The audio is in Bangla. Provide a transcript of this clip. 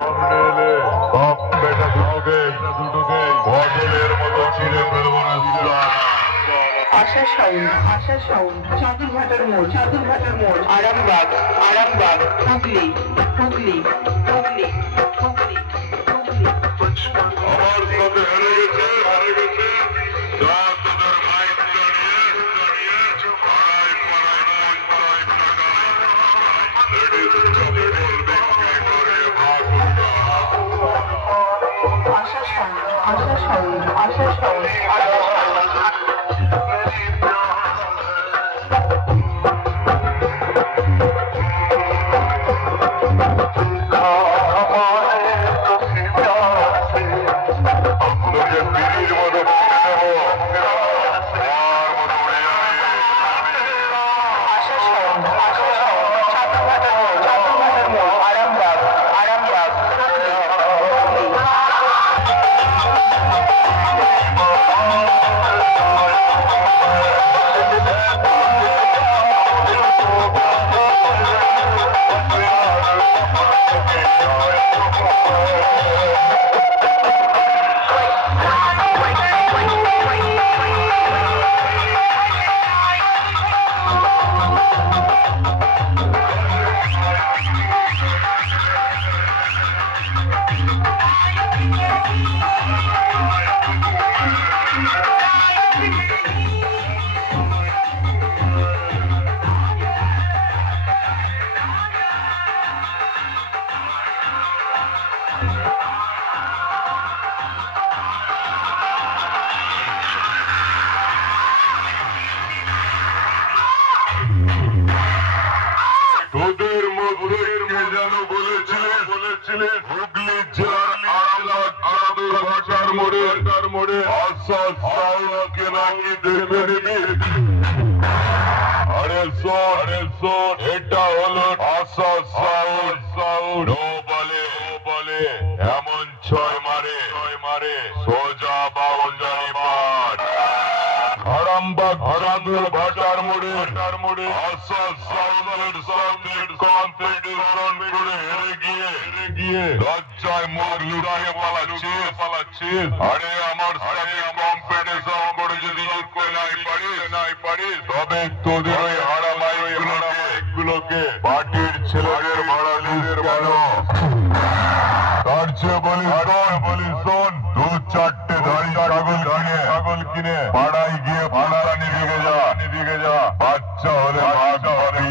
বাপ বেটা দুটোকে বদলের মতো ছিঁড়ে ফেলবো না। আশা সাউন্ড চাঁদুরঘাটার মোড় আরামবাগ হুগলি হুগলি হুগলি হুগলি হুগলি। আমার সাথে হেরে গেছে যা তোদের মাইক চালিয়ে পাড়ায় পাড়ায় লেডিস দিকে করে ভাগুনা। আশা সাউন্ড তোদের মধ্যে কে যেন বলেছিলেন হুগলি জেলার চাঁদুরঘাটার মোড়ে আশা সাউন্ডকে নাকি দেখে নিবি। আরে শোন এটা হলো আশা সাউন্ড। ও বলে এমন ছয় মারে সোজা বাউন্ডারি পার। আরামবাগ চাঁদুরঘাটার মোড়ে আশা সাউন্ডের সামনে কম্পিটিশন করে হেরে গিয়ে লজ্জায় মুখ লুকিয়ে পালাচ্ছিস। আরে আমার সাথে কম্পিটিশন করে যদি জিততে নাই পারিস তবে তোদের ওই হারা মাইকগুলোকে পার্টির ছেলেদের ভাড়া লিস কেন? তার চেয়ে বলি শোন দু চারটে ধাড়ি ছাগল কিনে পাড়ায় গিয়ে ফুলদানি দিকে যা বাচ্চা হলে ভাগ হবি।